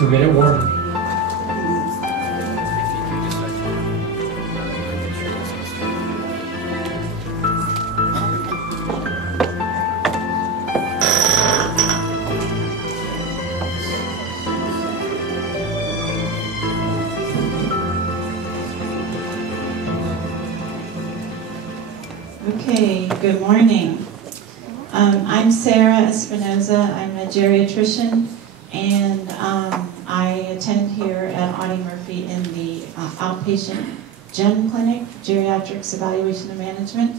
2-minute warning. Okay, good morning. I'm Sara Espinoza. I'm a geriatrician, and I attend here at Audie Murphy in the outpatient GEM clinic, Geriatrics Evaluation and Management,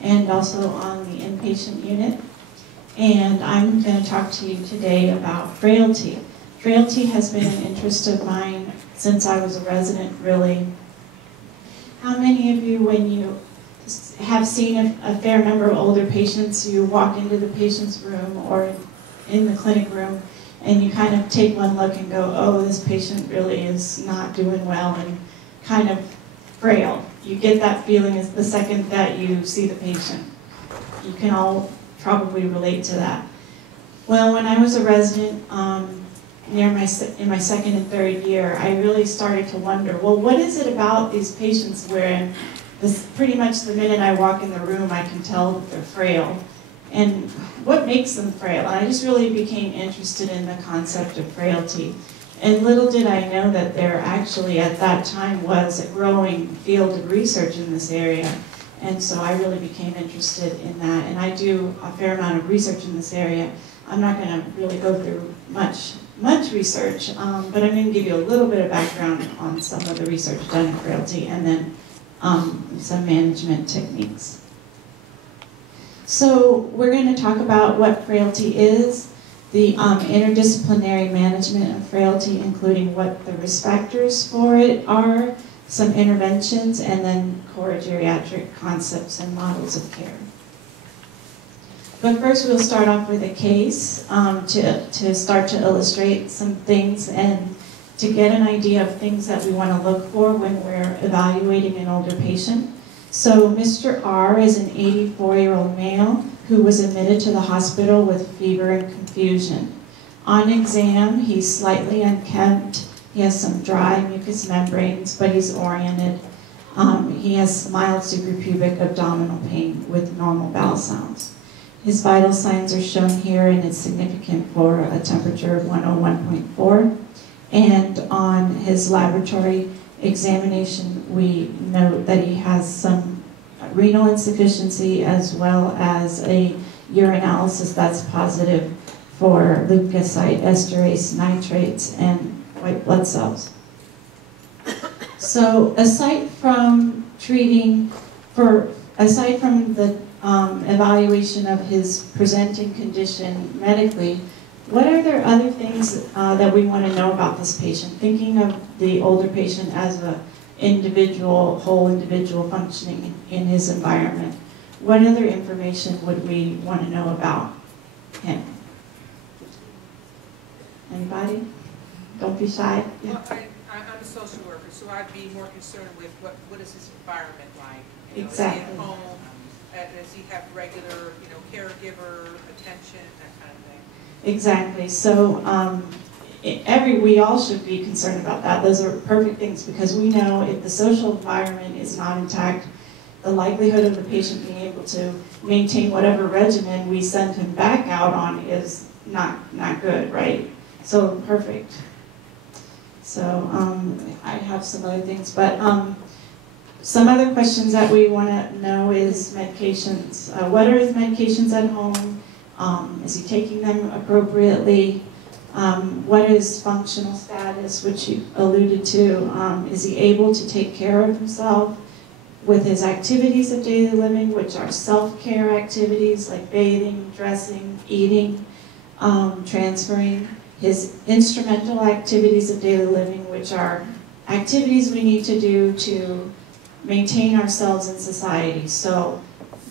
and also on the inpatient unit. And I'm going to talk to you today about frailty. Frailty has been an interest of mine since I was a resident, really. How many of you, when you have seen a fair number of older patients, you walk into the patient's room or in the clinic room and you kind of take one look and go, oh, this patient really is not doing well and kind of frail. You get that feeling as the second that you see the patient. You can all probably relate to that. Well, when I was a resident in my second and third year, I really started to wonder, well, what is it about these patients where pretty much the minute I walk in the room, I can tell that they're frail. And what makes them frail? And I just really became interested in the concept of frailty. And little did I know that there actually, at that time, was a growing field of research in this area. And so I really became interested in that. And I do a fair amount of research in this area. I'm not going to really go through much research, but I'm going to give you a little bit of background on some of the research done in frailty, and then some management techniques. So we're going to talk about what frailty is, the interdisciplinary management of frailty, including what the risk factors for it are, some interventions, and then core geriatric concepts and models of care. But first we'll start off with a case to start to illustrate some things and to get an idea of things that we want to look for when we're evaluating an older patient. So Mr. R is an 84-year-old male who was admitted to the hospital with fever and confusion. On exam, he's slightly unkempt. He has some dry mucous membranes, but he's oriented. He has mild suprapubic abdominal pain with normal bowel sounds. His vital signs are shown here, and it's significant for a temperature of 101.4. And on his laboratory examination, we note that he has some renal insufficiency as well as a urinalysis that's positive for leukocyte esterase nitrates and white blood cells. So aside from the evaluation of his presenting condition medically, what are there other things that we want to know about this patient? Thinking of the older patient as a whole individual functioning in his environment, what other information would we want to know about him? Anybody? Don't be shy. Yeah. Well, I'm a social worker, so I'd be more concerned with what is his environment like? You know, exactly. Is he at home? Does he have regular, caregiver attention, that kind of thing? Exactly. So we all should be concerned about that. Those are perfect things, because we know if the social environment is not intact, the likelihood of the patient being able to maintain whatever regimen we send him back out on is not good, right? So perfect. So I have some other things, but some other questions that we want to know is medications. What are his medications at home? Is he taking them appropriately? What is functional status, which you alluded to? Is he able to take care of himself with his activities of daily living, which are self-care activities like bathing, dressing, eating, transferring? His instrumental activities of daily living, which are activities we need to do to maintain ourselves in society. So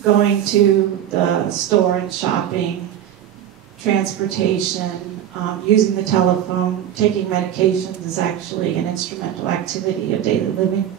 going to the store and shopping, transportation, using the telephone, taking medications is actually an instrumental activity of daily living.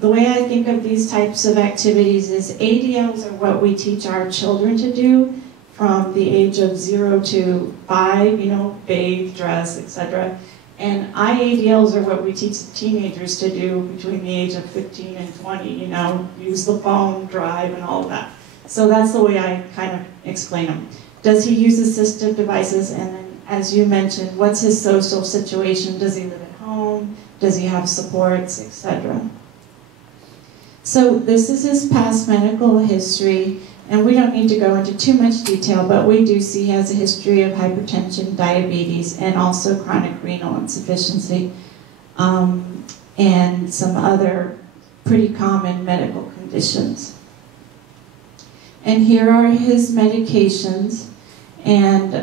The way I think of these types of activities is ADLs are what we teach our children to do from the age of 0 to 5, bathe, dress, etc. And IADLs are what we teach teenagers to do between the age of 15 and 20, you know, use the phone, drive, and all of that. So that's the way I kind of explain them. Does he use assistive devices? And then, as you mentioned, what's his social situation? Does he live at home? Does he have supports, etc.? So this is his past medical history, and we don't need to go into too much detail, but we do see he has a history of hypertension, diabetes, and also chronic renal insufficiency, and some other pretty common medical conditions. And here are his medications, and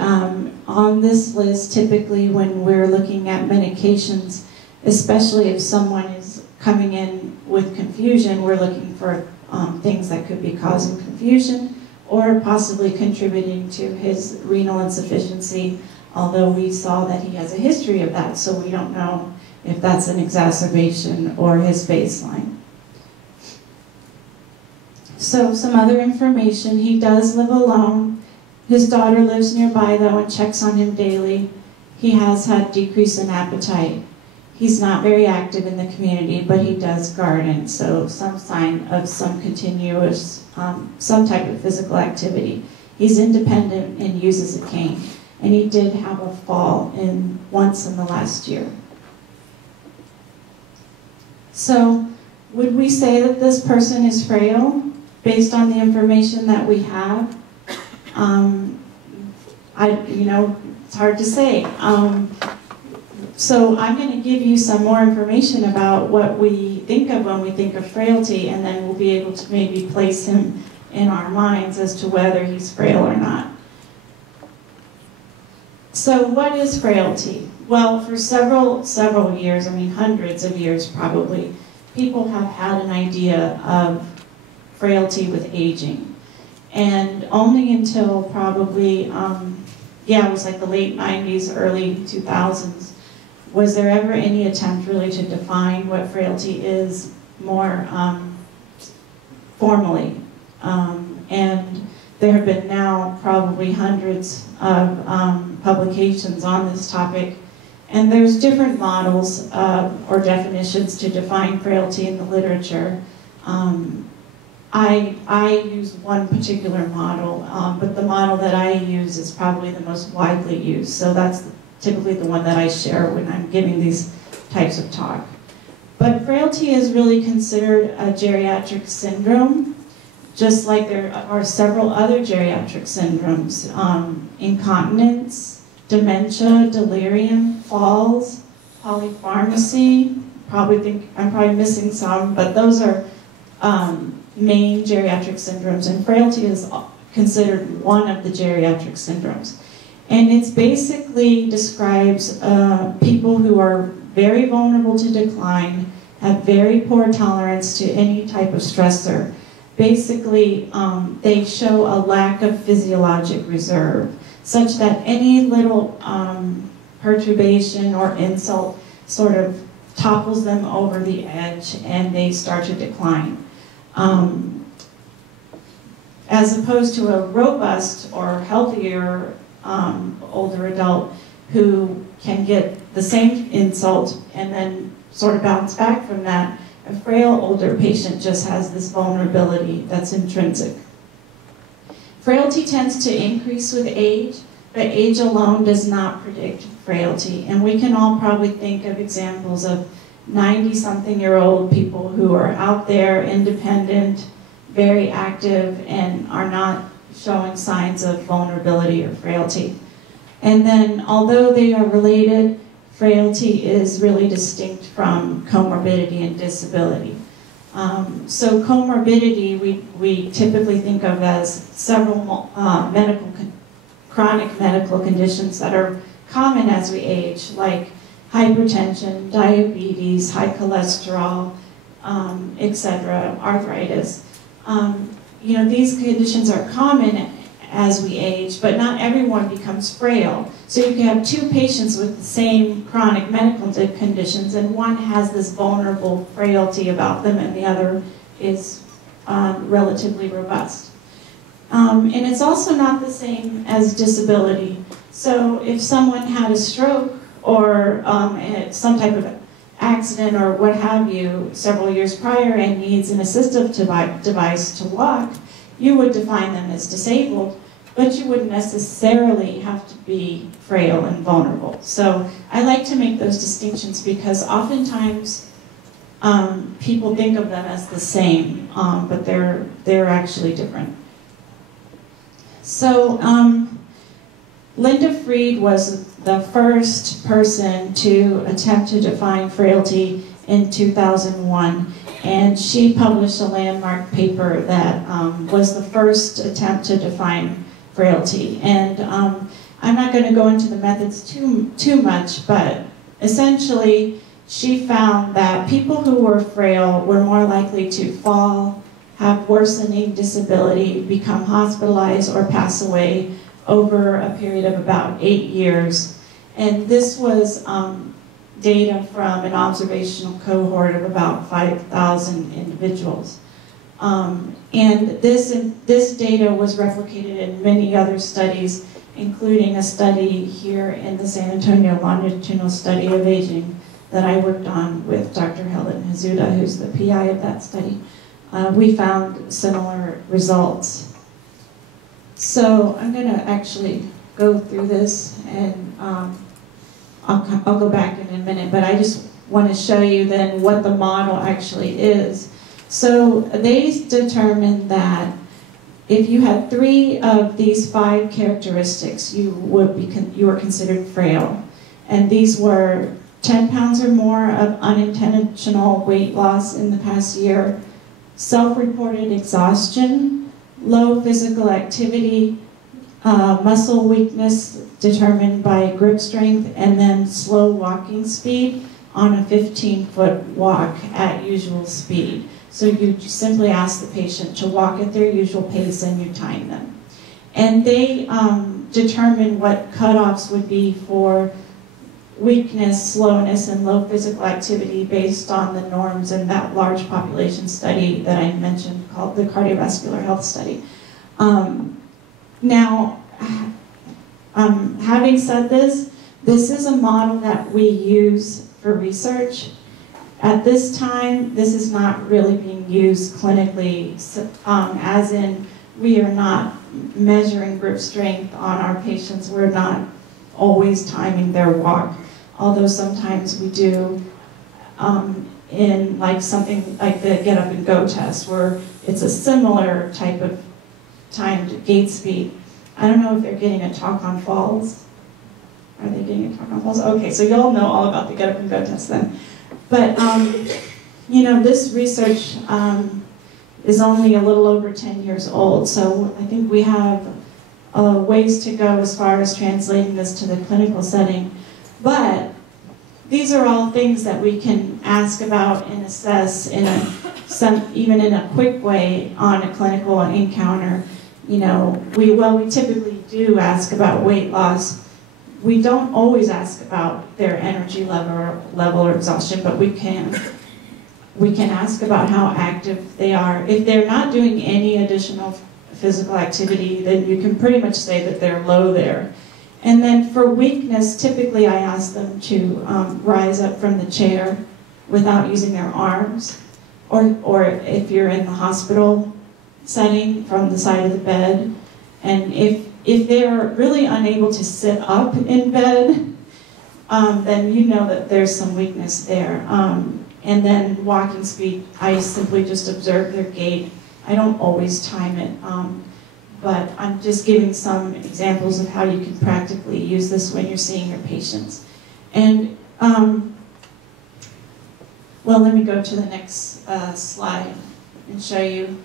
on this list, typically when we're looking at medications, especially if someone is coming in with confusion, we're looking for things that could be causing confusion or possibly contributing to his renal insufficiency, although we saw that he has a history of that, so we don't know if that's an exacerbation or his baseline. So some other information, he does live alone. His daughter lives nearby though and checks on him daily. He has had decrease in appetite. He's not very active in the community, but he does garden, so some sign of some continuous, some type of physical activity. He's independent and uses a cane, and he did have a fall once in the last year. So, would we say that this person is frail, based on the information that we have? It's hard to say. So I'm going to give you some more information about what we think of when we think of frailty, and then we'll be able to maybe place him in our minds as to whether he's frail or not. So what is frailty? Well, for several years, I mean hundreds of years probably, people have had an idea of frailty with aging. And only until probably, it was like the late 90s, early 2000s, was there ever any attempt really to define what frailty is more formally? And there have been now probably hundreds of publications on this topic, and there's different models or definitions to define frailty in the literature. I use one particular model, but the model that I use is probably the most widely used, so that's typically the one that I share when I'm giving these types of talk. But frailty is really considered a geriatric syndrome, just like there are several other geriatric syndromes. Incontinence, dementia, delirium, falls, polypharmacy. I'm probably missing some, but those are main geriatric syndromes, and frailty is considered one of the geriatric syndromes. And it basically describes people who are very vulnerable to decline, have very poor tolerance to any type of stressor. Basically, they show a lack of physiologic reserve, such that any little perturbation or insult sort of topples them over the edge and they start to decline. As opposed to a robust or healthier older adult who can get the same insult and then sort of bounce back from that, a frail older patient just has this vulnerability that's intrinsic. Frailty tends to increase with age, but age alone does not predict frailty. And we can all probably think of examples of 90-something-year-old people who are out there, independent, very active, and are not showing signs of vulnerability or frailty. And then, although they are related, frailty is really distinct from comorbidity and disability. So comorbidity, we typically think of as several chronic medical conditions that are common as we age, like hypertension, diabetes, high cholesterol, etc., arthritis. These conditions are common as we age, but not everyone becomes frail. So you can have two patients with the same chronic medical conditions, and one has this vulnerable frailty about them and the other is relatively robust. And it's also not the same as disability. So if someone had a stroke or some type of accident or what have you several years prior and needs an assistive device to walk, you would define them as disabled, but you wouldn't necessarily have to be frail and vulnerable. So I like to make those distinctions because oftentimes people think of them as the same, but they're actually different. So Linda Fried was the first person to attempt to define frailty in 2001, and she published a landmark paper that was the first attempt to define frailty. And I'm not going to go into the methods too much, but essentially she found that people who were frail were more likely to fall, have worsening disability, become hospitalized, or pass away over a period of about 8 years. And this was data from an observational cohort of about 5,000 individuals. And this data was replicated in many other studies, including a study here in the San Antonio Longitudinal Study of Aging that I worked on with Dr. Helen Hazuda, who's the PI of that study. We found similar results. So I'm going to actually go through this, and I'll go back in a minute, but I just want to show you then what the model actually is. So they determined that if you had 3 of these 5 characteristics, you were considered frail. And these were 10 pounds or more of unintentional weight loss in the past year, self-reported exhaustion, low physical activity, muscle weakness determined by grip strength, and then slow walking speed on a 15-foot walk at usual speed. So you simply ask the patient to walk at their usual pace and you time them. And they determine what cutoffs would be for weakness, slowness, and low physical activity based on the norms in that large population study that I mentioned called the cardiovascular health study. Now, having said this is a model that we use for research. At this time, this is not really being used clinically, as in we are not measuring grip strength on our patients. We're not always timing their walk, although sometimes we do in like something like the get up and go test, where it's a similar type of timed gait speed. I don't know if they're getting a talk on falls. Are they getting a talk on falls? Okay, so you'll know all about the get up and go test then. But, you know, this research is only a little over 10 years old, so I think we have ways to go as far as translating this to the clinical setting. But these are all things that we can ask about and assess in even in a quick way on a clinical encounter. You know, we typically do ask about weight loss. We don't always ask about their energy level or exhaustion, but we can ask about how active they are. If they're not doing any additional physical activity, then you can pretty much say that they're low there. And then for weakness, typically I ask them to rise up from the chair without using their arms, or if you're in the hospital setting, from the side of the bed. And if they're really unable to sit up in bed, then you know that there's some weakness there. And then walking speed, I simply just observe their gait. I don't always time it, but I'm just giving some examples of how you can practically use this when you're seeing your patients. And, well, let me go to the next slide and show you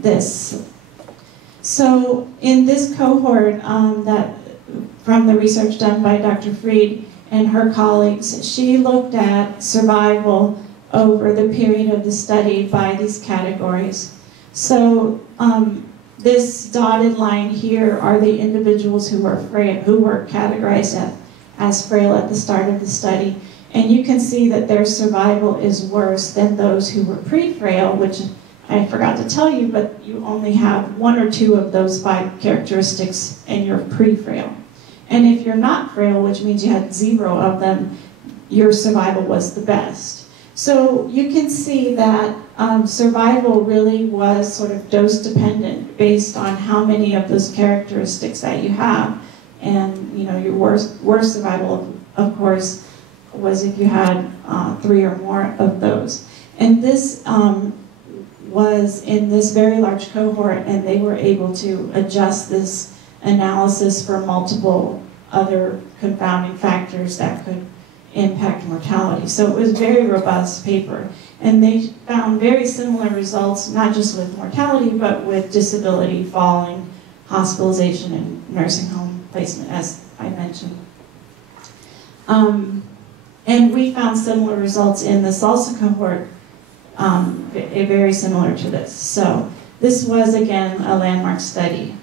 this. So in this cohort from the research done by Dr. Fried and her colleagues, she looked at survival over the period of the study by these categories. So this dotted line here are the individuals who were frail, who were categorized as frail at the start of the study. And you can see that their survival is worse than those who were pre-frail, which I forgot to tell you, but you only have 1 or 2 of those 5 characteristics and you're pre-frail. And if you're not frail, which means you had 0 of them, your survival was the best. So you can see that survival really was sort of dose dependent based on how many of those characteristics that you have. And your worst survival, of course, was if you had 3 or more of those. And this was in this very large cohort, and they were able to adjust this analysis for multiple other confounding factors that could impact mortality. So it was a very robust paper. And they found very similar results, not just with mortality, but with disability, falling, hospitalization, and nursing home placement, as I mentioned. And we found similar results in the SALSA cohort, very similar to this. So this was, again, a landmark study.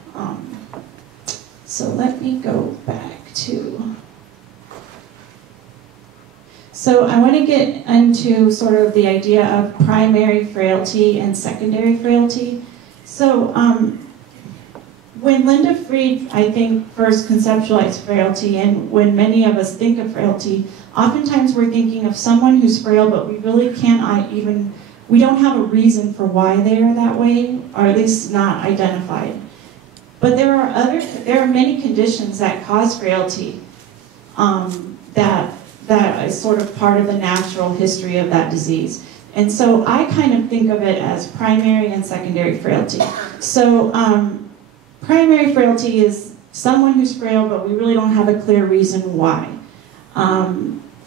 So let me go back to... So I want to get into sort of the idea of primary frailty and secondary frailty. So when Linda Fried, I think, first conceptualized frailty, and when many of us think of frailty, oftentimes we're thinking of someone who's frail, but we really can't even, we don't have a reason for why they are that way, or at least not identified. But there are many conditions that cause frailty that is sort of part of the natural history of that disease. And so I kind of think of it as primary and secondary frailty. So primary frailty is someone who's frail, but we really don't have a clear reason why.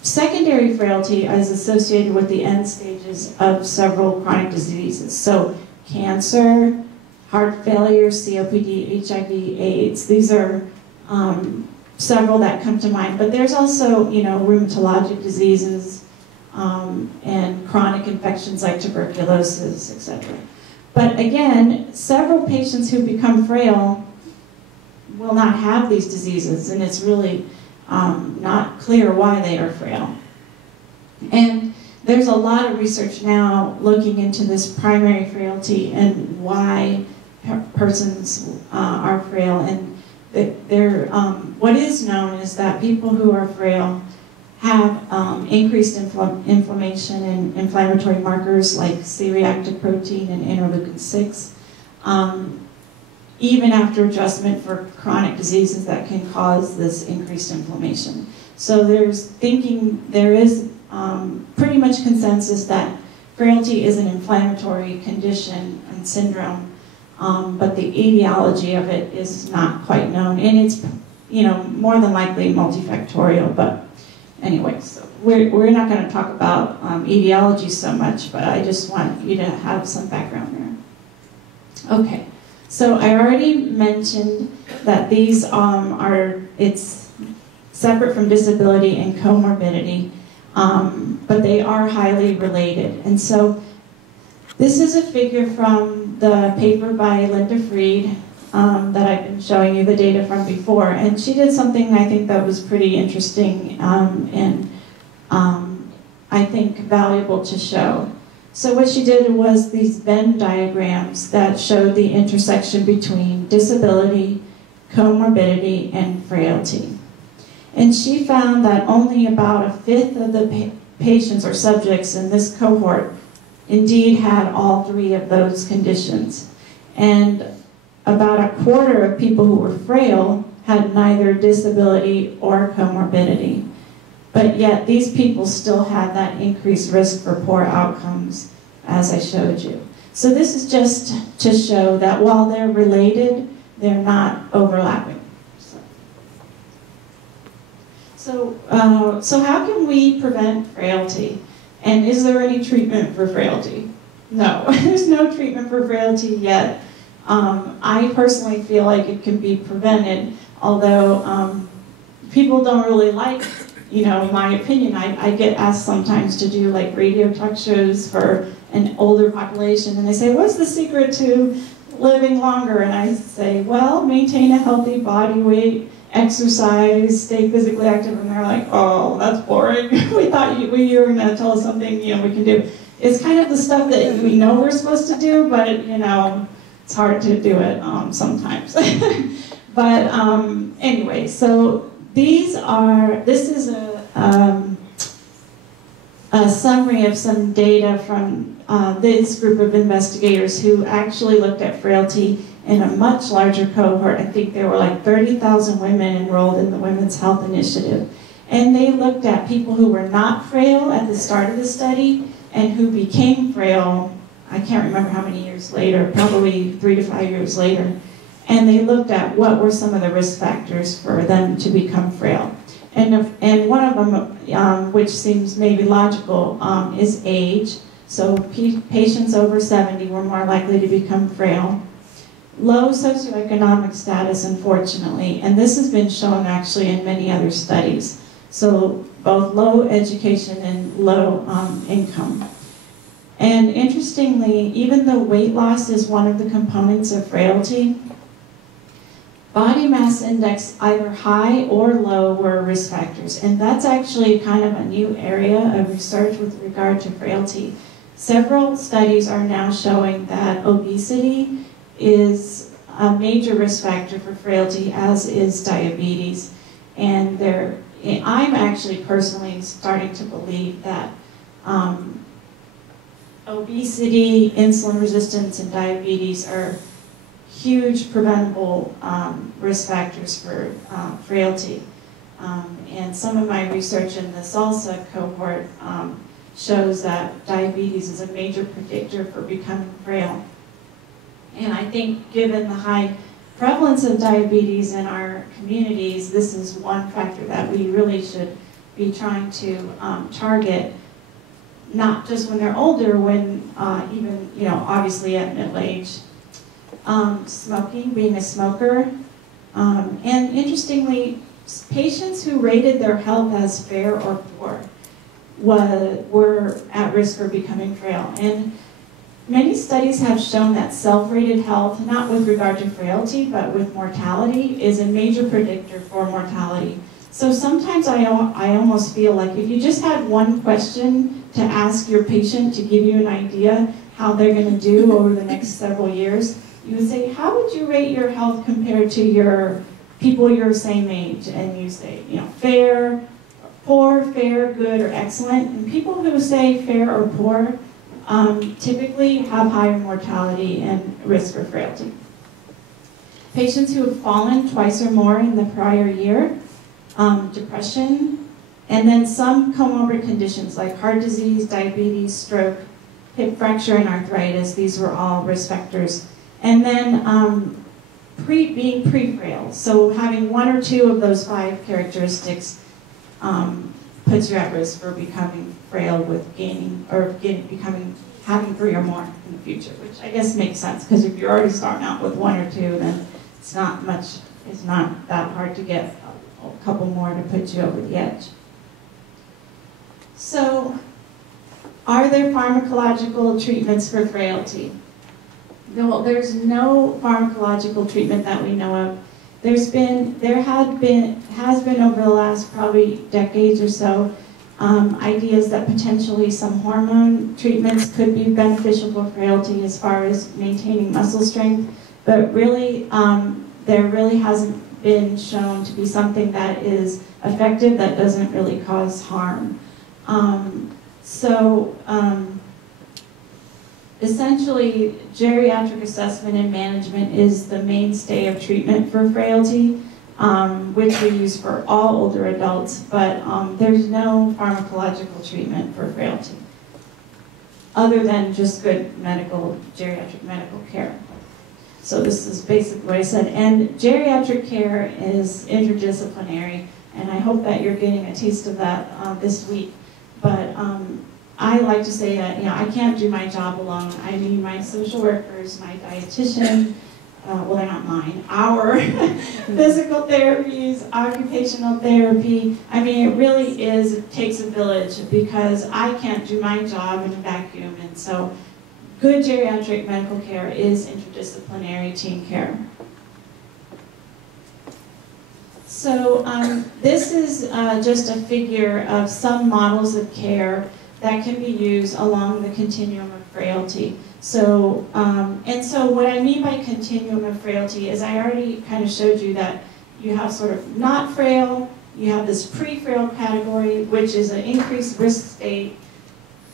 Secondary frailty is associated with the end stages of several chronic diseases. So cancer, heart failure, COPD, HIV, AIDS. These are several that come to mind, but there's also, rheumatologic diseases and chronic infections like tuberculosis, etc. But again, several patients who become frail will not have these diseases, and it's really not clear why they are frail. And there's a lot of research now looking into this primary frailty and why persons are frail. And what is known is that people who are frail have increased inflammation and inflammatory markers like C-reactive protein and interleukin-6, even after adjustment for chronic diseases that can cause this increased inflammation. So there is pretty much consensus that frailty is an inflammatory condition and syndrome, but the etiology of it is not quite known, and it's more than likely multifactorial. But anyway, so we're not going to talk about etiology so much, but I just want you to have some background there. Okay, so I already mentioned that these it's separate from disability and comorbidity, but they are highly related. And so this is a figure from the paper by Linda Fried that I've been showing you the data from before. And she did something I think that was pretty interesting and I think valuable to show. So what she did was these Venn diagrams that showed the intersection between disability, comorbidity, and frailty. And she found that only about 1/5 of the patients or subjects in this cohort indeed had all 3 of those conditions. And about 1/4 of people who were frail had neither disability or comorbidity. But yet these people still had that increased risk for poor outcomes, as I showed you. So this is just to show that while they're related, they're not overlapping. So how can we prevent frailty? And is there any treatment for frailty? No, there's no treatment for frailty yet. I personally feel like it can be prevented, although people don't really like, my opinion. I get asked sometimes to do like radio talk shows for an older population, and they say, what's the secret to living longer? And I say, well, maintain a healthy body weight, exercise, stay physically active. And they're like, oh, that's boring. We thought you were going to tell us something we can do. It's kind of the stuff that we know we're supposed to do, but it's hard to do it sometimes. But anyway, so this is a summary of some data from this group of investigators who actually looked at frailty in a much larger cohort. I think there were like 30,000 women enrolled in the Women's Health Initiative. And they looked at people who were not frail at the start of the study and who became frail, I can't remember how many years later, probably 3 to 5 years later. And they looked at what were some of the risk factors for them to become frail. And one of them, which seems maybe logical, is age. So patients over 70 were more likely to become frail. Low socioeconomic status, unfortunately, and this has been shown actually in many other studies. So both low education and low income. And interestingly, even though weight loss is one of the components of frailty, body mass index, either high or low, were risk factors. And that's actually kind of a new area of research with regard to frailty. Several studies are now showing that obesity is a major risk factor for frailty, as is diabetes. And I'm actually personally starting to believe that obesity, insulin resistance, and diabetes are huge preventable risk factors for frailty. And some of my research in the SALSA cohort shows that diabetes is a major predictor for becoming frail. And I think given the high prevalence of diabetes in our communities, this is one factor that we really should be trying to target, not just when they're older, when even, obviously at middle age. Smoking, being a smoker. And interestingly, patients who rated their health as fair or poor were at risk for becoming frail. And many studies have shown that self-rated health, not with regard to frailty, but with mortality, is a major predictor for mortality. So sometimes I almost feel like if you just had one question to ask your patient to give you an idea how they're going to do over the next several years, you would say, how would you rate your health compared to your people your same age? And you say, fair, poor, fair, good, or excellent. And people who say fair or poor typically have higher mortality and risk for frailty. Patients who have fallen twice or more in the prior year, depression, and then some comorbid conditions like heart disease, diabetes, stroke, hip fracture, and arthritis. These were all risk factors. And then being pre-frail, so having one or two of those 5 characteristics puts you at risk for becoming frail with having 3 or more in the future, which I guess makes sense, because if you're already starting out with 1 or 2, then it's not that hard to get a couple more to put you over the edge. So, are there pharmacological treatments for frailty? No, there's no pharmacological treatment that we know of. There has been over the last probably decades or so ideas that potentially some hormone treatments could be beneficial for frailty as far as maintaining muscle strength, but really there really hasn't been shown to be something that is effective that doesn't really cause harm. Essentially, geriatric assessment and management is the mainstay of treatment for frailty, which we use for all older adults, but there's no pharmacological treatment for frailty, other than just good geriatric medical care. So this is basically what I said. And geriatric care is interdisciplinary, and I hope that you're getting a taste of that this week. But I like to say that I can't do my job alone. I need my social workers, my dietitian, well, they're not mine, our physical therapies, occupational therapy. I mean, it really it takes a village, because I can't do my job in a vacuum. And so good geriatric medical care is interdisciplinary team care. So this is just a figure of some models of care that can be used along the continuum of frailty. So, and so what I mean by continuum of frailty is I already kind of showed you that you have sort of not frail, you have this pre-frail category, which is an increased risk state,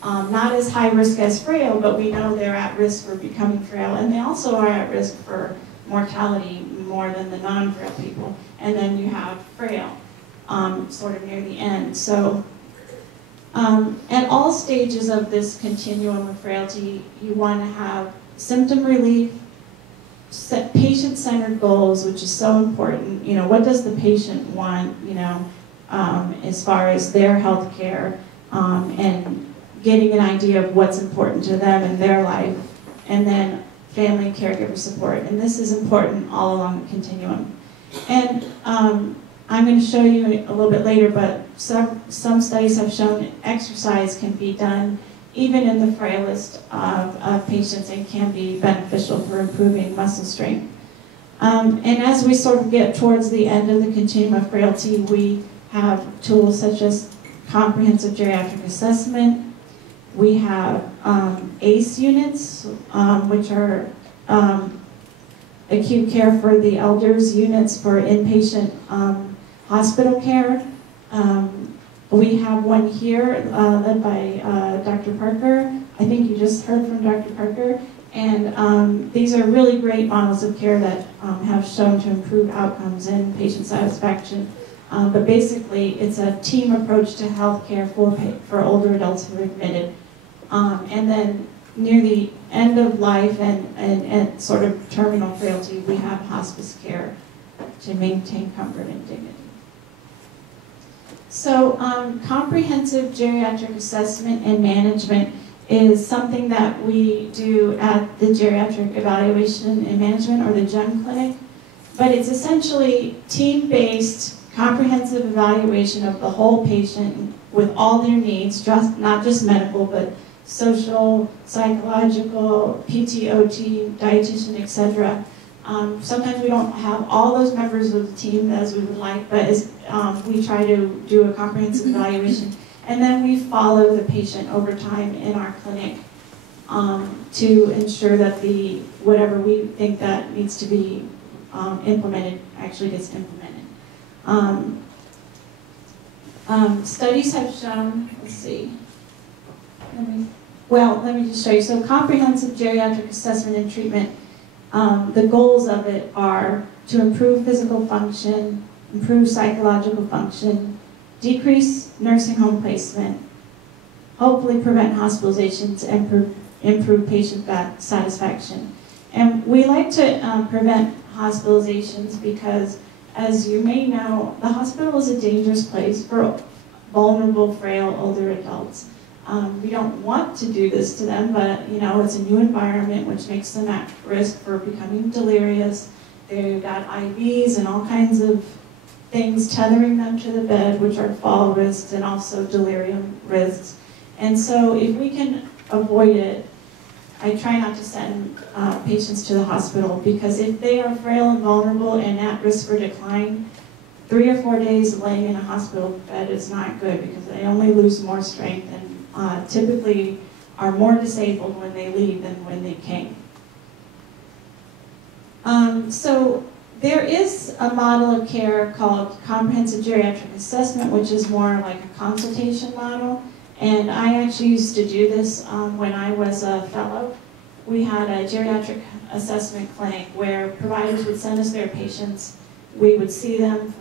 not as high risk as frail, but we know they're at risk for becoming frail, and they also are at risk for mortality more than the non-frail people. And then you have frail, sort of near the end. So at all stages of this continuum of frailty, you want to have symptom relief, set patient-centered goals, which is so important. You know, what does the patient want, you know, as far as their health care, and getting an idea of what's important to them in their life, and then family and caregiver support. And this is important all along the continuum. And I'm going to show you a little bit later, but some studies have shown exercise can be done even in the frailest of patients and can be beneficial for improving muscle strength. And as we sort of get towards the end of the continuum of frailty, we have tools such as comprehensive geriatric assessment. We have ACE units, which are acute care for the elders units for inpatient hospital care. We have one here led by Dr. Parker. I think you just heard from Dr. Parker. And these are really great models of care that have shown to improve outcomes and patient satisfaction. But basically, it's a team approach to health care for older adults who are admitted. And then near the end of life and sort of terminal frailty, we have hospice care to maintain comfort and dignity. So comprehensive geriatric assessment and management is something that we do at the Geriatric Evaluation and Management, or the GEM clinic. But it's essentially team-based, comprehensive evaluation of the whole patient with all their needs, not just medical, but social, psychological, PT, OT, dietitian, etc. Sometimes we don't have all those members of the team as we would like, but we try to do a comprehensive evaluation. And then we follow the patient over time in our clinic to ensure that whatever we think that needs to be implemented actually gets implemented. Studies have shown, let's see, let me just show you. So comprehensive geriatric assessment and treatment, the goals of it are to improve physical function, improve psychological function, decrease nursing home placement, hopefully prevent hospitalizations, and improve patient satisfaction. And we like to prevent hospitalizations because, as you may know, the hospital is a dangerous place for vulnerable, frail, older adults. We don't want to do this to them, but you know, it's a new environment which makes them at risk for becoming delirious. They've got IVs and all kinds of things tethering them to the bed, which are fall risks and also delirium risks. And so if we can avoid it, I try not to send patients to the hospital, because if they are frail and vulnerable and at risk for decline, 3 or 4 days laying in a hospital bed is not good, because they only lose more strength and typically are more disabled when they leave than when they came. So there is a model of care called comprehensive geriatric assessment, which is more like a consultation model. And I actually used to do this when I was a fellow. We had a geriatric assessment clinic where providers would send us their patients. We would see them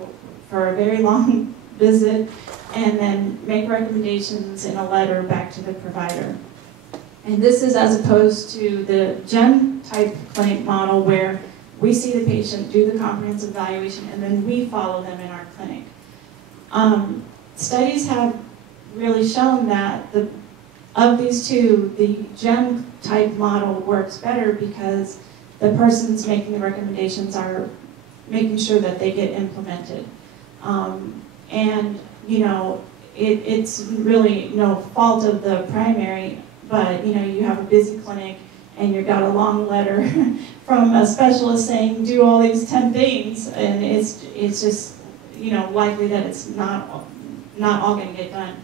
for a very long visit and then make recommendations in a letter back to the provider. And this is as opposed to the GEM type clinic model where we see the patient, do the comprehensive evaluation, and then we follow them in our clinic. Studies have really shown that of these two, the GEM type model works better because the persons making the recommendations are making sure that they get implemented. And you know, it's really no fault of the primary, but you know, you have a busy clinic and you've got a long letter from a specialist saying do all these 10 things, and it's just, you know, likely that it's not all going to get done.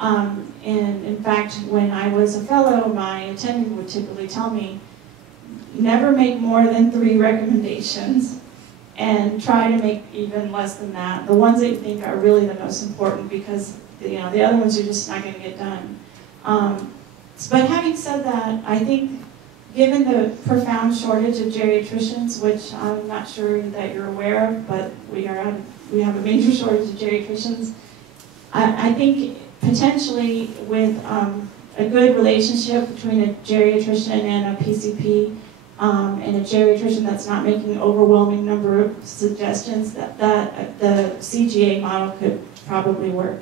And in fact, when I was a fellow, my attending would typically tell me, never make more than 3 recommendations and try to make even less than that. The ones that you think are really the most important, because the other ones are just not going to get done. But having said that, I think given the profound shortage of geriatricians, which I'm not sure that you're aware of, but we have a major shortage of geriatricians, I think potentially with a good relationship between a geriatrician and a PCP, and a geriatrician that's not making an overwhelming number of suggestions, that the CGA model could probably work.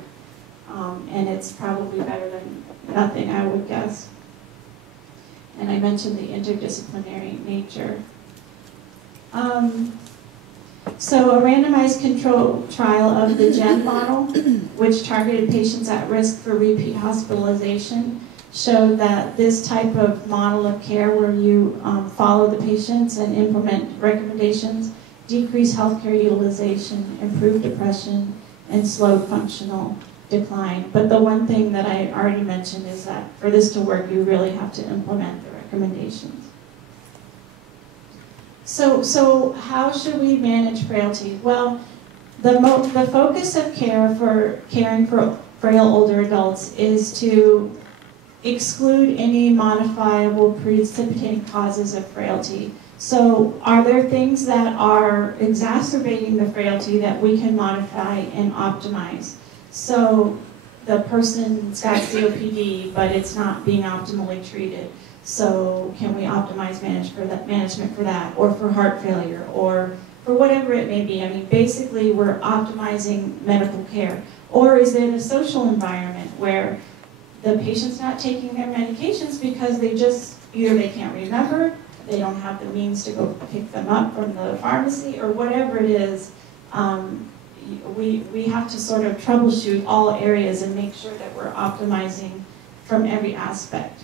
And it's probably better than nothing, I would guess. And I mentioned the interdisciplinary nature. So a randomized control trial of the GEM model, which targeted patients at risk for repeat hospitalization, showed that this type of model of care where you follow the patients and implement recommendations decreased healthcare utilization, improved depression, and slowed functional decline. But the one thing that I already mentioned is that for this to work, you really have to implement the recommendations. So how should we manage frailty? Well, the focus of care for caring for frail older adults is to exclude any modifiable precipitating causes of frailty. So are there things that are exacerbating the frailty that we can modify and optimize? So the person's got COPD, but it's not being optimally treated. So can we optimize management for that, or for heart failure, or for whatever it may be? I mean, basically we're optimizing medical care. Or is it a social environment where the patient's not taking their medications because either they can't remember, they don't have the means to go pick them up from the pharmacy, or whatever it is. We have to sort of troubleshoot all areas and make sure that we're optimizing from every aspect.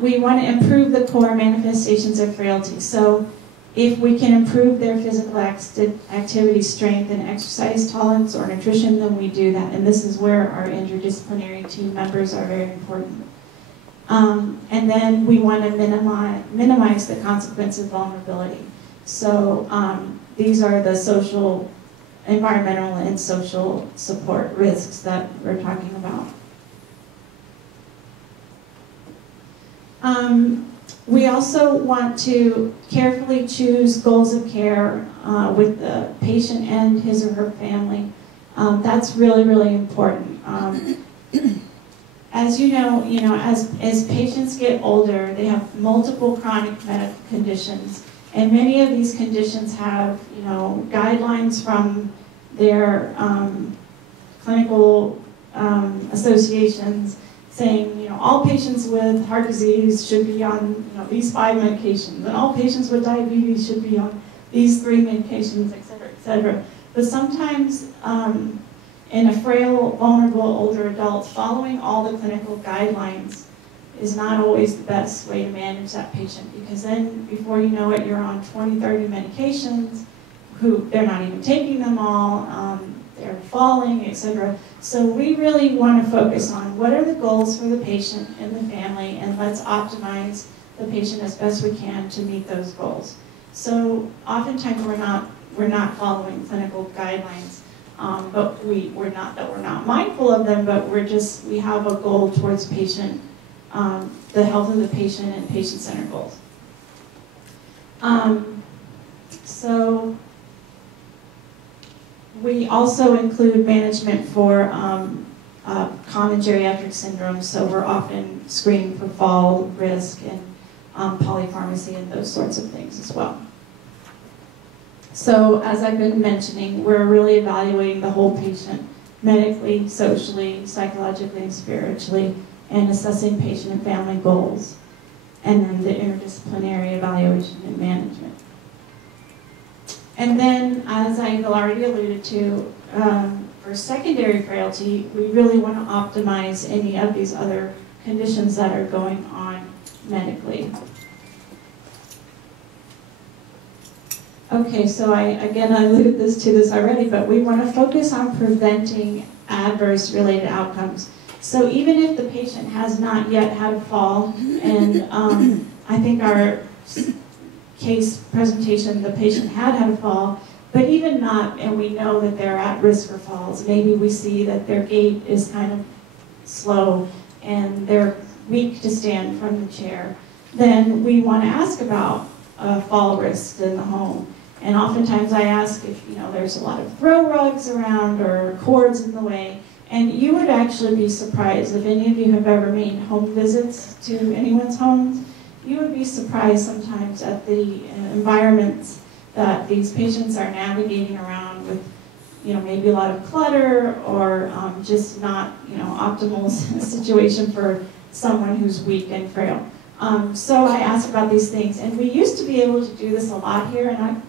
We want to improve the core manifestations of frailty. So if we can improve their physical activity, strength, and exercise tolerance or nutrition, then we do that. And this is where our interdisciplinary team members are very important. And then we want to minimize the consequence of vulnerability. So these are the social, environmental, and social support risks that we're talking about. We also want to carefully choose goals of care with the patient and his or her family. That's really, really important. As you know, as patients get older, they have multiple chronic medical conditions, and many of these conditions have, guidelines from their clinical associations saying, all patients with heart disease should be on, these 5 medications, and all patients with diabetes should be on these 3 medications, et cetera, et cetera. But sometimes, in a frail, vulnerable older adult, following all the clinical guidelines is not always the best way to manage that patient, because then, before you know it, you're on 20, 30 medications, they're not even taking them all, they're falling, etc. So we really want to focus on what are the goals for the patient and the family, and let's optimize the patient as best we can to meet those goals. So oftentimes we're not following clinical guidelines, but we're not mindful of them, but we have a goal towards patient, the health of the patient and patient-centered goals. So we also include management for common geriatric syndromes, so we're often screening for fall risk and polypharmacy and those sorts of things as well. So as I've been mentioning, we're really evaluating the whole patient, medically, socially, psychologically, and spiritually, and assessing patient and family goals, and then the interdisciplinary evaluation and management. And then, as I've already alluded to, for secondary frailty, we really want to optimize any of these other conditions that are going on medically. Okay, so I alluded to this already, but we want to focus on preventing adverse related outcomes. So even if the patient has not yet had a fall, and I think our case presentation, the patient had a fall, but even not, and we know that they're at risk for falls, maybe we see that their gait is kind of slow and they're weak to stand from the chair, then we want to ask about fall risks in the home. And oftentimes I ask if there's a lot of throw rugs around or cords in the way. And you would actually be surprised, if any of you have ever made home visits to anyone's homes, you would be surprised sometimes at the environments that these patients are navigating around with, maybe a lot of clutter or just not, optimal situation for someone who's weak and frail. So I asked about these things, and we used to be able to do this a lot here, and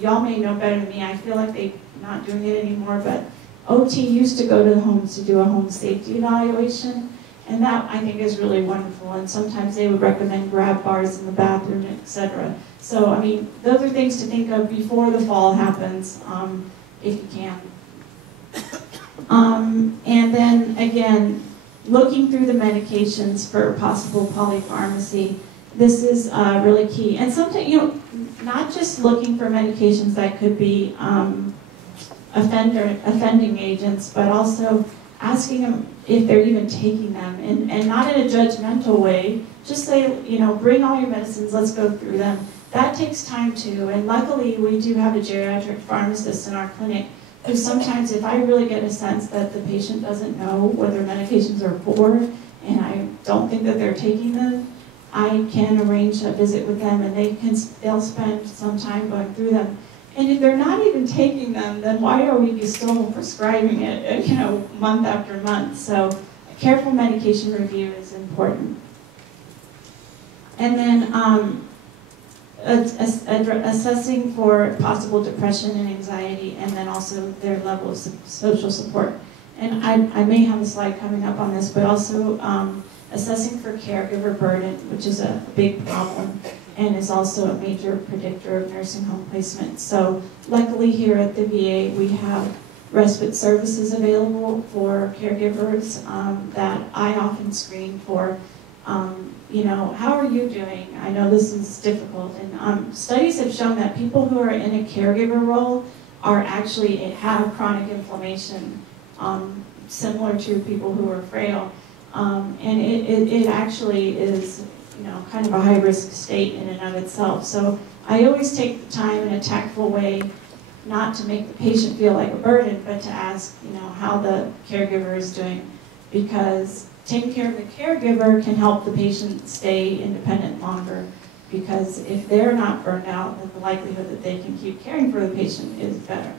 y'all may know better than me. I feel like they're not doing it anymore, but OT used to go to the homes to do a home safety evaluation, and that I think is really wonderful. And sometimes they would recommend grab bars in the bathroom, etc. So I mean, those are things to think of before the fall happens, if you can. And then again, looking through the medications for possible polypharmacy, this is really key. And sometimes, not just looking for medications that could be offending agents, but also asking them if they're even taking them, and not in a judgmental way. Just say, bring all your medicines, let's go through them. That takes time too, and luckily we do have a geriatric pharmacist in our clinic who sometimes, if I really get a sense that the patient doesn't know what their medications are for, and I don't think that they're taking them, I can arrange a visit with them, and they'll spend some time going through them. And if they're not even taking them, then why are we still prescribing it, month after month? So a careful medication review is important. And then assessing for possible depression and anxiety, and then also their level of social support. And I may have a slide coming up on this, but also assessing for caregiver burden, which is a big problem, and is also a major predictor of nursing home placement. So luckily here at the VA, we have respite services available for caregivers that I often screen for. How are you doing? I know this is difficult, and studies have shown that people who are in a caregiver role are actually have chronic inflammation, similar to people who are frail, and it actually is kind of a high-risk state in and of itself. So I always take the time in a tactful way, not to make the patient feel like a burden, but to ask, how the caregiver is doing, because taking care of the caregiver can help the patient stay independent longer, because if they're not burned out, then the likelihood that they can keep caring for the patient is better.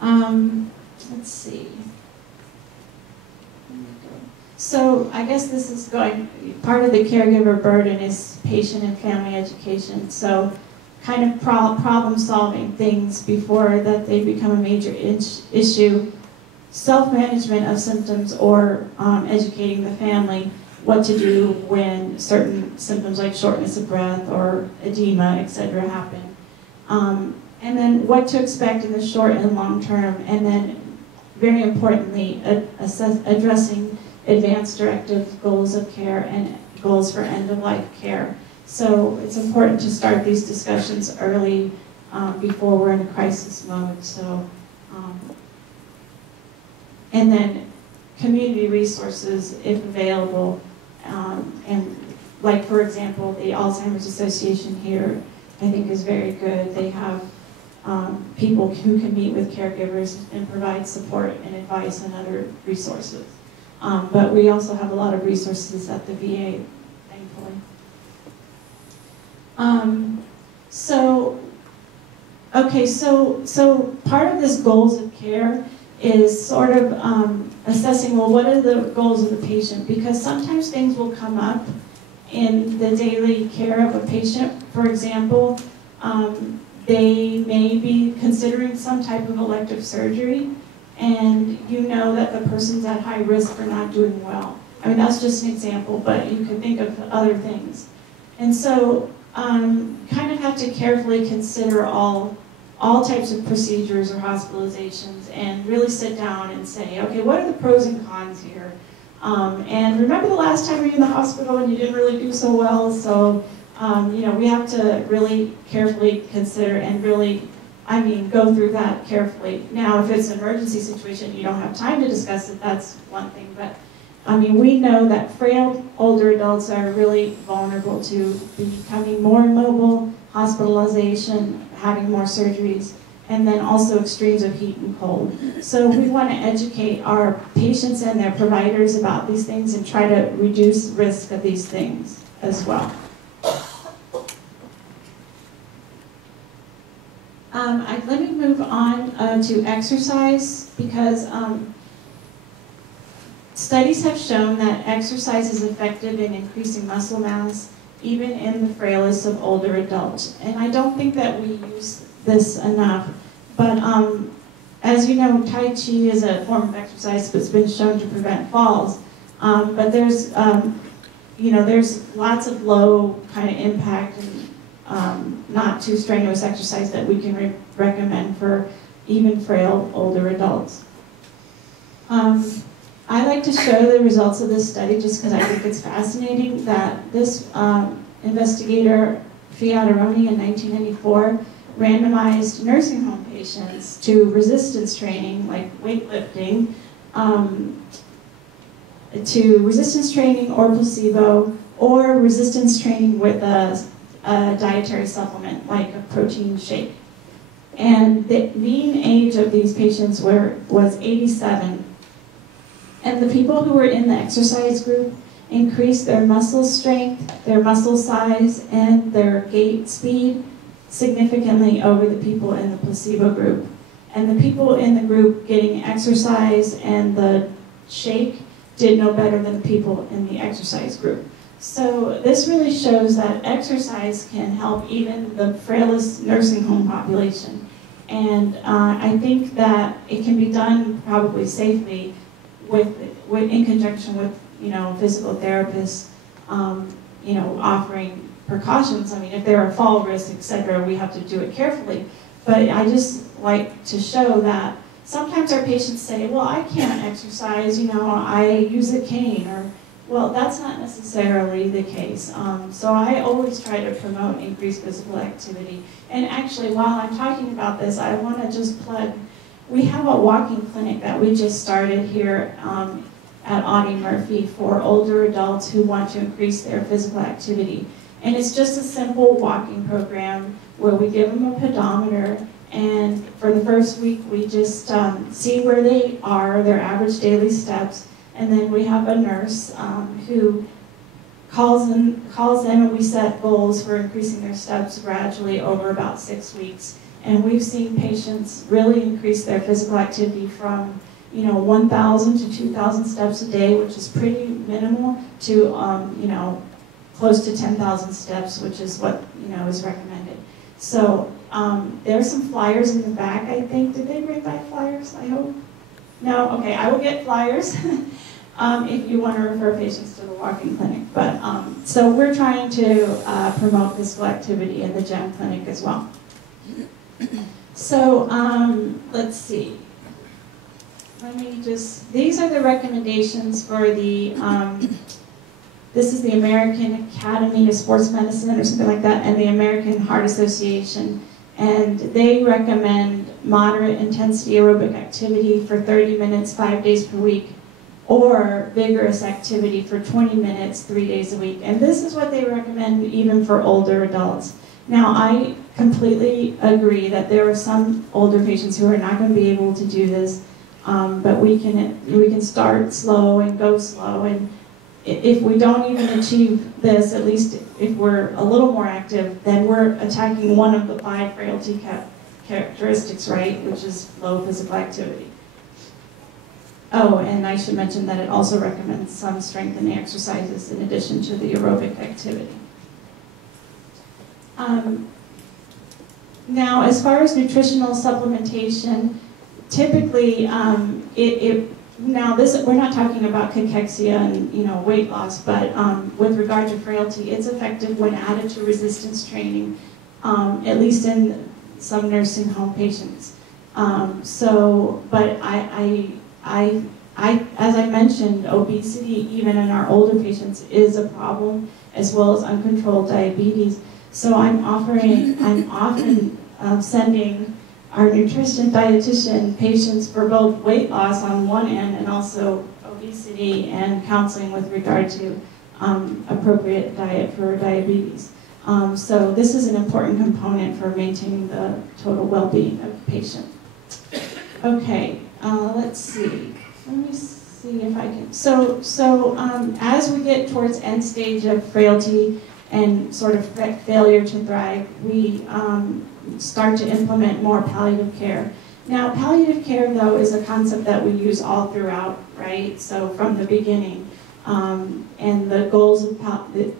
Let's see. So I guess this is part of the caregiver burden is patient and family education. So kind of problem solving things before that they become a major issue. Self-management of symptoms, or educating the family what to do when certain symptoms like shortness of breath or edema, etc. happen. And then what to expect in the short and long term, and then very importantly, addressing advanced directive goals of care and goals for end-of-life care. So it's important to start these discussions early before we're in a crisis mode. So, and then community resources, if available, and like, for example, the Alzheimer's Association here, I think is very good. They have people who can meet with caregivers and provide support and advice and other resources. But we also have a lot of resources at the VA, thankfully. So part of this goals of care is sort of assessing, well, what are the goals of the patient? Because sometimes things will come up in the daily care of a patient. For example, they may be considering some type of elective surgery, and you know that the person's at high risk for not doing well. I mean, that's just an example, but you could think of other things. And so kind of have to carefully consider all all types of procedures or hospitalizations and really sit down and say, okay, what are the pros and cons here? And remember the last time you were in the hospital and you didn't really do so well, so we have to really carefully consider and really, go through that carefully. Now, if it's an emergency situation, you don't have time to discuss it, that's one thing, but we know that frail older adults are really vulnerable to becoming more immobile, hospitalization, having more surgeries, and then also extremes of heat and cold. So we want to educate our patients and their providers about these things and try to reduce risk of these things as well. Let me move on to exercise, because studies have shown that exercise is effective in increasing muscle mass, even in the frailest of older adults. And I don't think that we use this enough. But as you know, Tai Chi is a form of exercise that's been shown to prevent falls. But there's, there's lots of low kind of impact and not too strenuous exercise that we can recommend for even frail older adults. I like to show the results of this study just because I think it's fascinating that this investigator, Fiataroni, in 1994, randomized nursing home patients to resistance training, like weightlifting, to resistance training or placebo, or resistance training with a dietary supplement, like a protein shake. And the mean age of these patients was 87. And the people who were in the exercise group increased their muscle strength, their muscle size, and their gait speed significantly over the people in the placebo group. And the people in the group getting exercise and the shake did no better than the people in the exercise group. So this really shows that exercise can help even the frailest nursing home population. And I think that it can be done probably safely in conjunction with, physical therapists, offering precautions. If there are fall risks, etc., we have to do it carefully. But I just like to show that sometimes our patients say, well, I can't exercise, I use a cane, or, well, that's not necessarily the case. So I always try to promote increased physical activity. And actually, while I'm talking about this, I want to just plug, we have a walking clinic that we just started here at Audie Murphy for older adults who want to increase their physical activity. And it's just a simple walking program where we give them a pedometer, and for the first week we just see where they are, their average daily steps, and then we have a nurse who calls in and we set goals for increasing their steps gradually over about 6 weeks. And we've seen patients really increase their physical activity from 1,000 to 2,000 steps a day, which is pretty minimal, to close to 10,000 steps, which is what is recommended. So there's some flyers in the back, I think. Did they bring back flyers? I hope. No? Okay, I will get flyers if you want to refer patients to the walking clinic. But so we're trying to promote physical activity in the GEM clinic as well. So let's see. These are the recommendations for the, this is the American Academy of Sports Medicine or something like that, and the American Heart Association. And they recommend moderate intensity aerobic activity for 30 minutes, 5 days per week, or vigorous activity for 20 minutes, 3 days a week. And this is what they recommend even for older adults. Now, I completely agree that there are some older patients who are not going to be able to do this, but we can start slow and go slow. And if we don't even achieve this, at least if we're a little more active, then we're attacking one of the 5 frailty characteristics, right, which is low physical activity. Oh, and I should mention that it also recommends some strengthening exercises in addition to the aerobic activity. Now, as far as nutritional supplementation, typically, now we're not talking about cachexia and weight loss, but with regard to frailty, it's effective when added to resistance training, at least in some nursing home patients. But as I mentioned, obesity, even in our older patients, is a problem, as well as uncontrolled diabetes. So I'm often sending our nutrition dietitian patients for both weight loss on one end and also obesity and counseling with regard to appropriate diet for diabetes. So this is an important component for maintaining the total well-being of the patient. Okay, let's see. Let me see if I can. So as we get towards end stage of frailty and sort of failure to thrive, we start to implement more palliative care. Now, palliative care, though, is a concept that we use all throughout, right? So from the beginning. And the goals of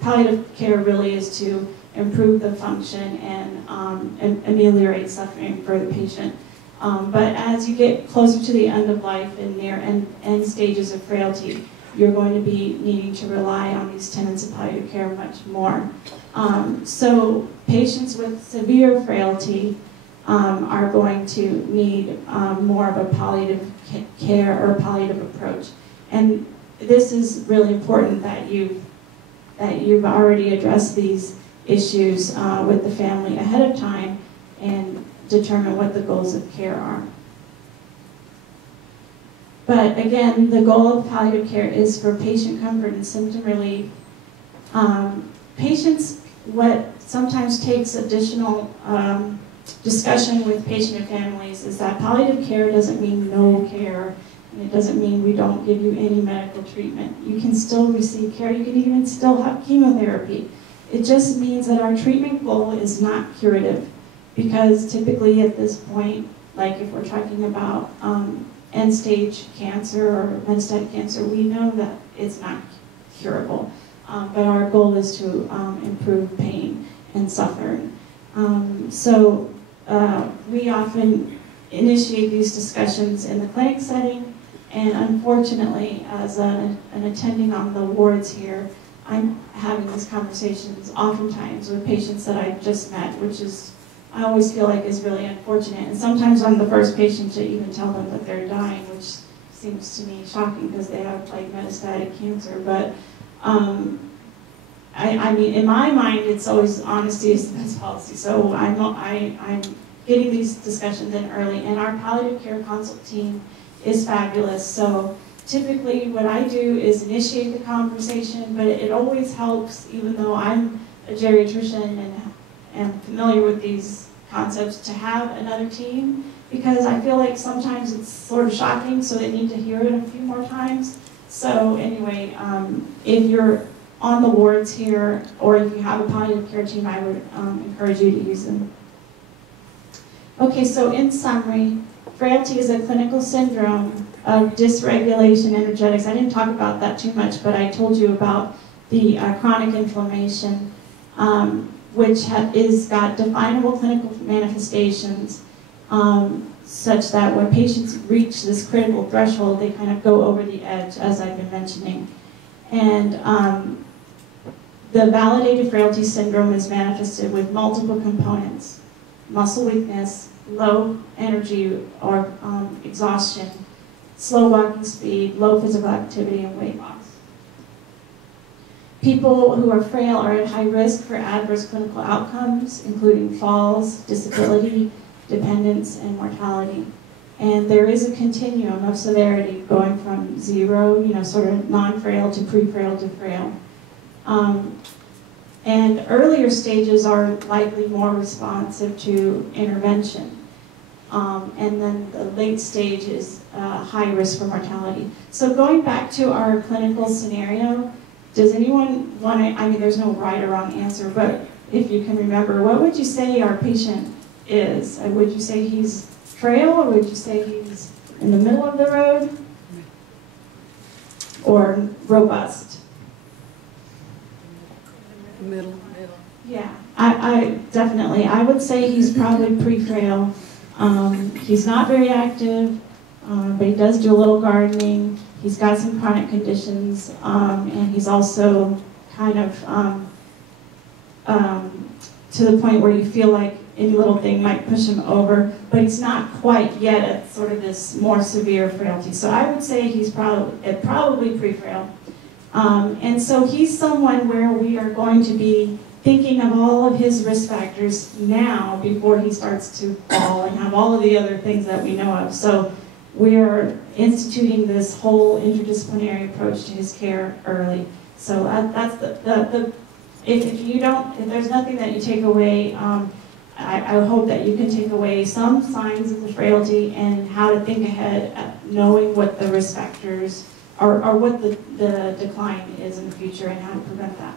palliative care really is to improve the function and ameliorate suffering for the patient. But as you get closer to the end of life and near end stages of frailty, you're going to be needing to rely on these tenets of palliative care much more. So patients with severe frailty are going to need more of a palliative care or palliative approach. And this is really important that you've already addressed these issues with the family ahead of time and determine what the goals of care are. But again, the goal of palliative care is for patient comfort and symptom relief. Patients, what sometimes takes additional discussion with patient and families is that palliative care doesn't mean no care, and it doesn't mean we don't give you any medical treatment. You can still receive care, you can even still have chemotherapy. It just means that our treatment goal is not curative, because typically at this point, like if we're talking about end-stage cancer or metastatic cancer, we know that it's not curable. But our goal is to improve pain and suffering. So we often initiate these discussions in the clinic setting, and unfortunately, as an attending on the wards here, I'm having these conversations oftentimes with patients that I just met, which is, I always feel like is really unfortunate. And sometimes I'm the first patient to even tell them that they're dying, which seems to me shocking because they have like metastatic cancer. But I mean, in my mind, it's always honesty is the best policy. So I'm getting these discussions in early, and our palliative care consult team is fabulous. So typically what I do is initiate the conversation, but it always helps, even though I'm a geriatrician and am familiar with these concepts, to have another team, because I feel like sometimes it's sort of shocking, so they need to hear it a few more times. So anyway, if you're on the wards here, or if you have a palliative care team, I would encourage you to use them. Okay, so in summary, frailty is a clinical syndrome of dysregulation energetics. I didn't talk about that too much, but I told you about the chronic inflammation, which is got definable clinical manifestations, such that when patients reach this critical threshold, they kind of go over the edge, as I've been mentioning. And the validated frailty syndrome is manifested with multiple components: muscle weakness, low energy or exhaustion, slow walking speed, low physical activity, and weight loss. People who are frail are at high risk for adverse clinical outcomes, including falls, disability, dependence, and mortality. And there is a continuum of severity going from zero, sort of non-frail to pre-frail to frail. And earlier stages are likely more responsive to intervention. And then the late stage is high risk for mortality. So going back to our clinical scenario, does anyone want to, I mean, there's no right or wrong answer, but if you can remember, what would you say our patient is? Would you say he's frail, or would you say he's in the middle of the road, or robust? Middle. Yeah, I definitely. I would say he's probably pre-frail. He's not very active, but he does do a little gardening. He's got some chronic conditions, and he's also kind of to the point where you feel like any little thing might push him over, but he's not quite yet at sort of this more severe frailty. So I would say he's probably pre-frail. And so he's someone where we are going to be thinking of all of his risk factors now before he starts to fall and have all of the other things that we know of. So we're instituting this whole interdisciplinary approach to his care early. So that's if there's nothing that you take away, I hope that you can take away some signs of the frailty and how to think ahead at knowing what the risk factors or what the decline is in the future and how to prevent that.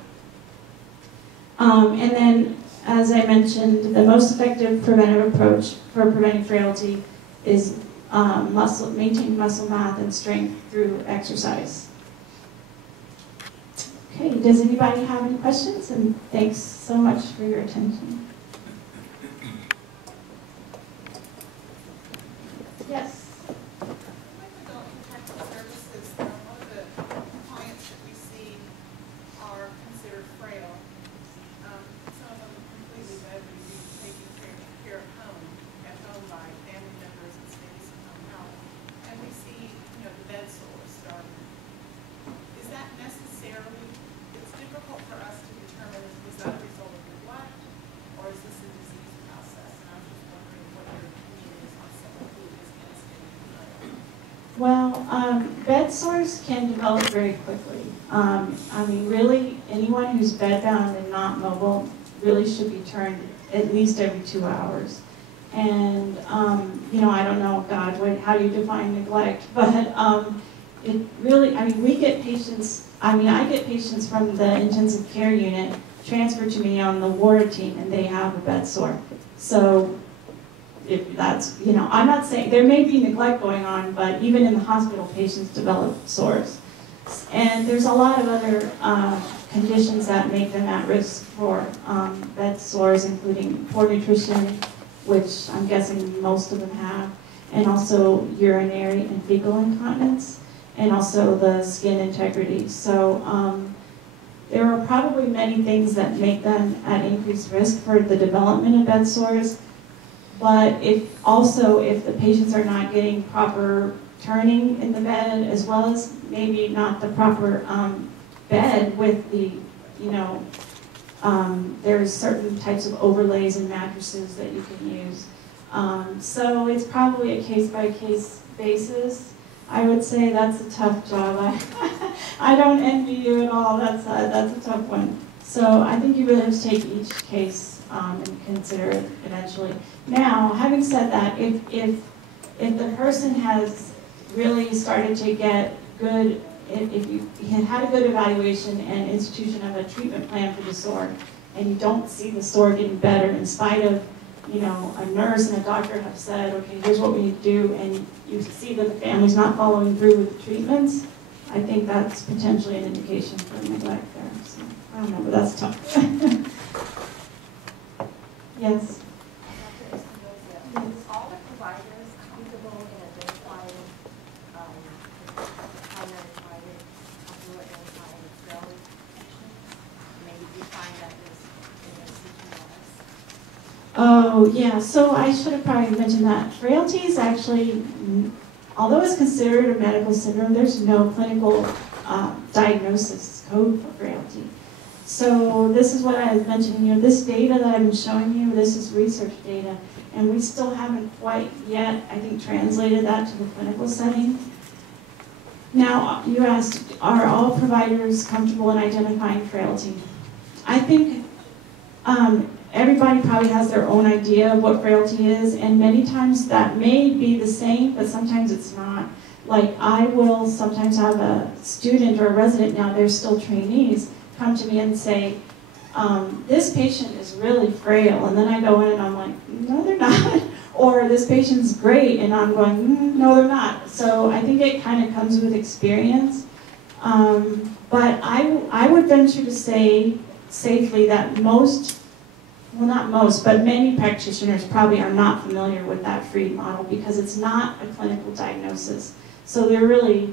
And then, as I mentioned, the most effective preventive approach for preventing frailty is maintaining muscle mass and strength through exercise. Okay, does anybody have any questions? And thanks so much for your attention. Yes. With adult protective services, one of the clients that we see are considered frail. Some of them are completely bedridden, being taken care of at home by family members and stays at home help. And we see, the bed sores starting. Is that necessarily, it's difficult for us to determine, is that a result of neglect, or is this a disease process? And I'm just wondering what your opinion is on someone who is Well, bed sores can develop very quickly. I mean, really, anyone who's bedbound and not mobile really should be turned at least every 2 hours. And, I don't know, God, how do you define neglect? But it really, we get patients, I get patients from the intensive care unit transferred to me on the ward team, and they have a bed sore. So, if that's, I'm not saying, there may be neglect going on, but even in the hospital, patients develop sores. And there's a lot of other conditions that make them at risk for bed sores, including poor nutrition, which I'm guessing most of them have, and also urinary and fecal incontinence, and also the skin integrity. So there are probably many things that make them at increased risk for the development of bed sores. But if the patients are not getting proper turning in the bed, as well as maybe not the proper bed with the, there's certain types of overlays and mattresses that you can use. So it's probably a case-by-case basis. I would say that's a tough job. I don't envy you at all. That's a tough one. So I think you really have to take each case and consider it eventually. Now, having said that, if the person has really started to get good, if you had a good evaluation and institution of a treatment plan for the sore, and you don't see the sore getting better in spite of, a nurse and a doctor have said, okay, here's what we need to do, and you see that the family's not following through with the treatments, I think that's potentially an indication for neglect there. So, I don't know, but that's tough. Yes. Dr. Espinoza, is all the providers comfortable in identifying the primary provider who are identifying frailty patients? Maybe you find that this in your CGS? Oh, yeah. So I should have probably mentioned that. Frailty is actually, although it's considered a medical syndrome, there's no clinical diagnosis code for frailty. So this is what I was mentioning, this data that I've been showing you, this is research data, and we still haven't quite yet, I think, translated that to the clinical setting. Now, you asked, are all providers comfortable in identifying frailty? I think everybody probably has their own idea of what frailty is, and many times that may be the same, but sometimes it's not. Like, I will sometimes have a student or a resident, now they're still trainees, come to me and say, this patient is really frail, and then I go in and I'm like, no, they're not. Or this patient's great, and I'm going, no, they're not. So I think it kind of comes with experience. But I would venture to say safely that most, well, not most, but many practitioners probably are not familiar with that Frail model because it's not a clinical diagnosis. So they're really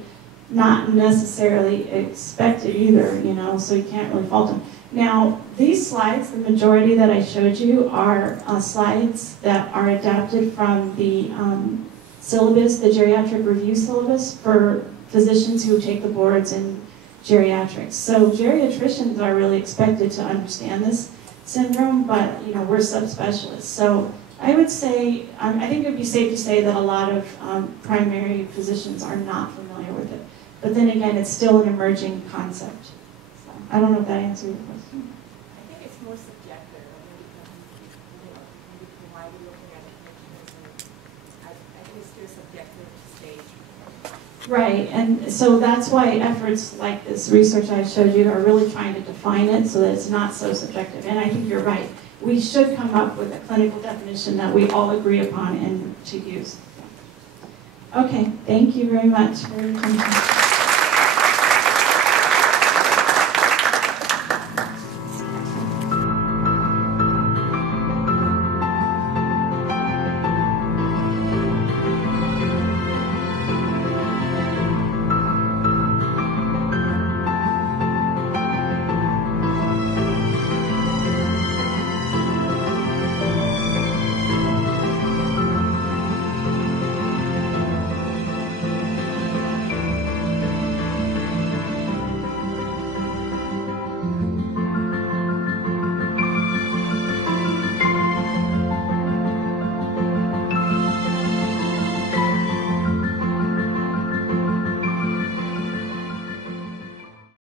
not necessarily expected either, you know, so you can't really fault them. Now, these slides, the majority that I showed you are slides that are adapted from the syllabus, the geriatric review syllabus for physicians who take the boards in geriatrics. So geriatricians are really expected to understand this syndrome, but you know, we're subspecialists. So I would say, I think it would be safe to say that a lot of primary physicians are not familiar with it. But then again, it's still an emerging concept. So I don't know if that answers your question. I think it's more subjective. Maybe why we're looking at it. I think it's still subjective to stage. Right, and so that's why efforts like this research I showed you are really trying to define it so that it's not so subjective. And I think you're right. We should come up with a clinical definition that we all agree upon and to use. Okay, thank you very much for your attention.